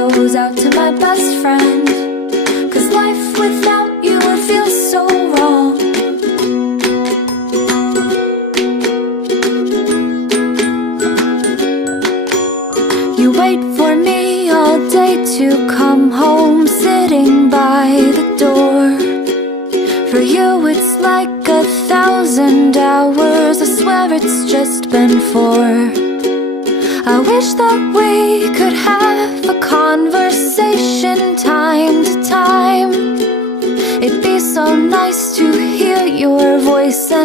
Goes out to my best friend, 'cause life without you would feel so wrong. You wait for me all day to come home, sitting by the door. For you it's like 1,000 hours, I swear it's just been 4. I wish that we could have a conversation time to time. It'd be so nice to hear your voice and